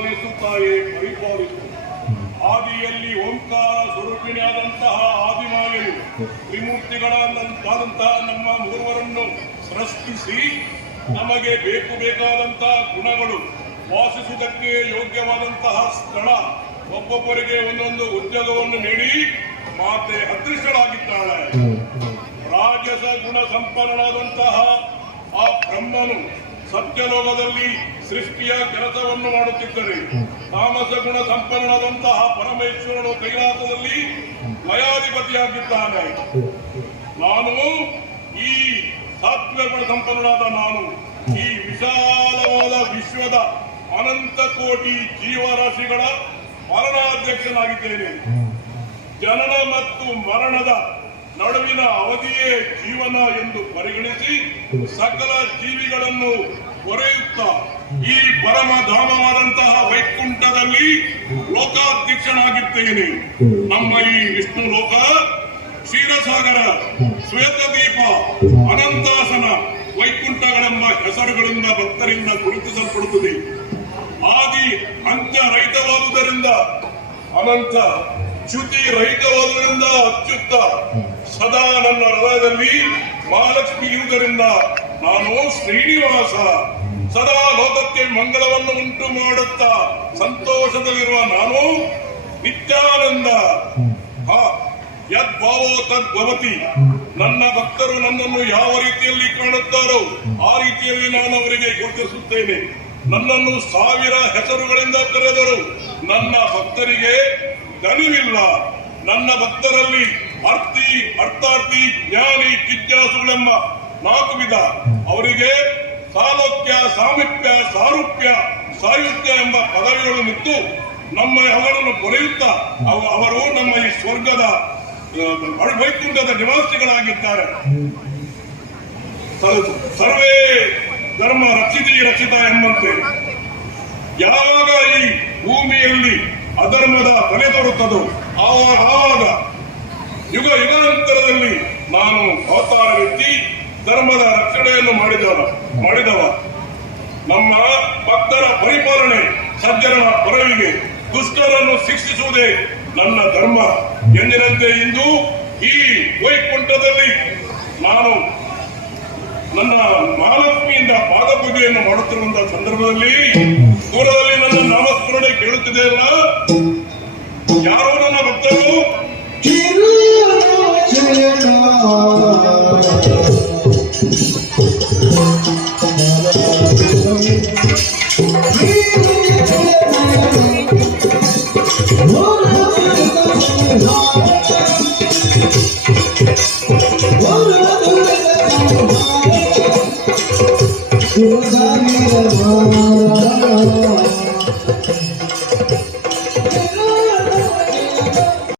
ಪಾಲಿಸುತ್ತಾಯೇ ಪರಿಪಾಲಿಸು. ಆದಿಯಲ್ಲಿ ಓಂಕಾರ ಸ್ವರೂಪಿಣಿಯಾದಂತಹ ಆದಿಮಾಯೆಯು ತ್ರಿಮೂರ್ತಿಗಳಾದಂತಹ ನಮ್ಮ ಮೂವರನ್ನು ಸೃಷ್ಟಿಸಿ ನಮಗೆ ಬೇಕಾದಂತಹ ಗುಣಗಳು, ವಾಸಿಸುವುದಕ್ಕೆ ಯೋಗ್ಯವಾದಂತಹ ಸ್ಥಳ, ಒಬ್ಬೊಬ್ಬರಿಗೆ ಒಂದೊಂದು ಉದ್ಯೋಗವನ್ನು ನೀಡಿ ಮಾತೆ ಅದೃಷ್ಟಳಾಗಿದ್ದಾಳೆ. ರಾಜಸ ಗುಣ ಸಂಪನ್ನನಾದಂತಹ ಆ ಬ್ರಹ್ಮನು ಸತ್ಯಲೋಕದಲ್ಲಿ ಸೃಷ್ಟಿಯ ಕೆಲಸವನ್ನು ಮಾಡುತ್ತಿದ್ದರೆ, ತಾಮಸ ಗುಣ ಸಂಪನ್ನನಾದಂತಹ ಪರಮೇಶ್ವರನು ಕೈಲಾಸದಲ್ಲಿ ಲಯಾಧಿಪತಿಯಾಗಿದ್ದಾನೆ. ನಾನು ಈ ಸಾತ್ವಿಕ ಗುಣ ಸಂಪನ್ನನಾದ ನಾನು ಈ ವಿಶಾಲವಾದ ವಿಶ್ವದ ಅನಂತ ಕೋಟಿ ಜೀವರಾಶಿಗಳ ಪಾಲನಾಧ್ಯಕ್ಷನಾಗಿದ್ದೇನೆ. ಜನನ ಮತ್ತು ಮರಣದ ನಡುವಿನ ಅವಧಿಯೇ ಜೀವನ ಎಂದು ಪರಿಗಣಿಸಿ ಸಕಲ ಜೀವಿಗಳನ್ನು ಹೊರೆಯುತ್ತಾ ಈ ಪರಮಧಾಮವಾದಂತಹ ವೈಕುಂಠದಲ್ಲಿ ಲೋಕಾಧ್ಯಕ್ಷನಾಗಿದ್ದೇನೆ. ನಮ್ಮ ಈ ವಿಷ್ಣು ಲೋಕ, ಕ್ಷೀರಸಾಗರ, ಶ್ವೇತದೀಪ, ಅನಂತಾಸನ, ವೈಕುಂಠಗಳೆಂಬ ಹೆಸರುಗಳಿಂದ ಭಕ್ತರಿಂದ ಗುರುತಿಸಲ್ಪಡುತ್ತದೆ. ಆದಿ ಅಂತ್ಯ ರಹಿತವಾದುದರಿಂದ ಅನಂತ, ಚ್ಯುತಿ ರಹಿತವಾದುದರಿಂದ ಅತ್ಯುತ್ತ, ಸದಾ ನನ್ನ ಹೃದಯದಲ್ಲಿ ಮಹಾಲಕ್ಷ್ಮಿ ಇರುವುದರಿಂದ ನಾನು ಶ್ರೀನಿವಾಸ. ಸದಾ ಲೋಕಕ್ಕೆ ಮಂಗಳವನ್ನು ಉಂಟು ಮಾಡುತ್ತಾ ಸಂತೋಷದಲ್ಲಿರುವ ನಾನು ನಿತ್ಯಾನಂದ. ಯದ್ಭಾವೋ ತದ್ಭವತಿ. ನನ್ನ ಭಕ್ತರು ನನ್ನನ್ನು ಯಾವ ರೀತಿಯಲ್ಲಿ ಕಾಣುತ್ತಾರೋ ಆ ರೀತಿಯಲ್ಲಿ ನಾನು ಅವರಿಗೆ ಗುರುತಿಸುತ್ತೇನೆ. ನನ್ನನ್ನು 1000 ಹೆಸರುಗಳಿಂದ ಕರೆದರು ನನ್ನ ಭಕ್ತರಿಗೆ ದಣಿವಿಲ್ಲ. ನನ್ನ ಭಕ್ತರಲ್ಲಿ ಅರ್ಥಿ, ಅರ್ಥಾರ್ಥಿ, ಜ್ಞಾನಿ, ಜಿಜ್ಞಾಸುಗಳೆಂಬ 4 ವಿಧ. ಅವರಿಗೆ ಸಾಲೋಕ್ಯ, ಸಾಮೀಪ್ಯ, ಸಾರೂಪ್ಯ, ಸಾಯುಜ್ಯ ಎಂಬ ಪದವಿಗಳು ನಿಂತು ನಮ್ಮ ಅವರನ್ನು ಪೊರೆಯುತ್ತಾ ಅವರು ನಮ್ಮ ಈ ಸ್ವರ್ಗದ ವೈಕುಂಠದ ನಿವಾಸಿಗಳಾಗಿದ್ದಾರೆ. ಸರ್ವೇ ಧರ್ಮ ರಕ್ಷಿತಿ ರಕ್ಷಿತ ಎಂಬಂತೆ ಯಾವಾಗ ಈ ಭೂಮಿಯಲ್ಲಿ ಅಧರ್ಮದ ತಲೆ ತೋರುತ್ತದೋ ಆವಾಗ ಯುಗ ಯುಗಾಂತರದಲ್ಲಿ ನಾನು ಅವತಾರವೆತ್ತಿ ಧರ್ಮದ ರಕ್ಷಣೆಯನ್ನು ಮಾಡಿದವ. ನಮ್ಮ ಭಕ್ತರ ಪರಿಪಾಲನೆ, ಸಜ್ಜನರ ಪರವಿಗೆ, ದುಷ್ಟರನ್ನು ಶಿಕ್ಷಿಸುವುದೇ ನನ್ನ ಧರ್ಮ ಎಂದಿನಂತೆ ಇಂದು ಈ ವೈಕುಂಠದಲ್ಲಿ ನಾನು ನನ್ನ ಮಹಾಲಕ್ಷ್ಮಿಯಿಂದ ಪಾದಪೂಜೆಯನ್ನು ಮಾಡುತ್ತಿರುವಂತಹ ಸಂದರ್ಭದಲ್ಲಿ ದೂರದಲ್ಲಿ ನನ್ನ ನಾಮಸ್ಮರಣೆ ಕೇಳುತ್ತಿದೆಯಲ್ಲ, ಯಾರೋ ನನ್ನ ಭಕ್ತರು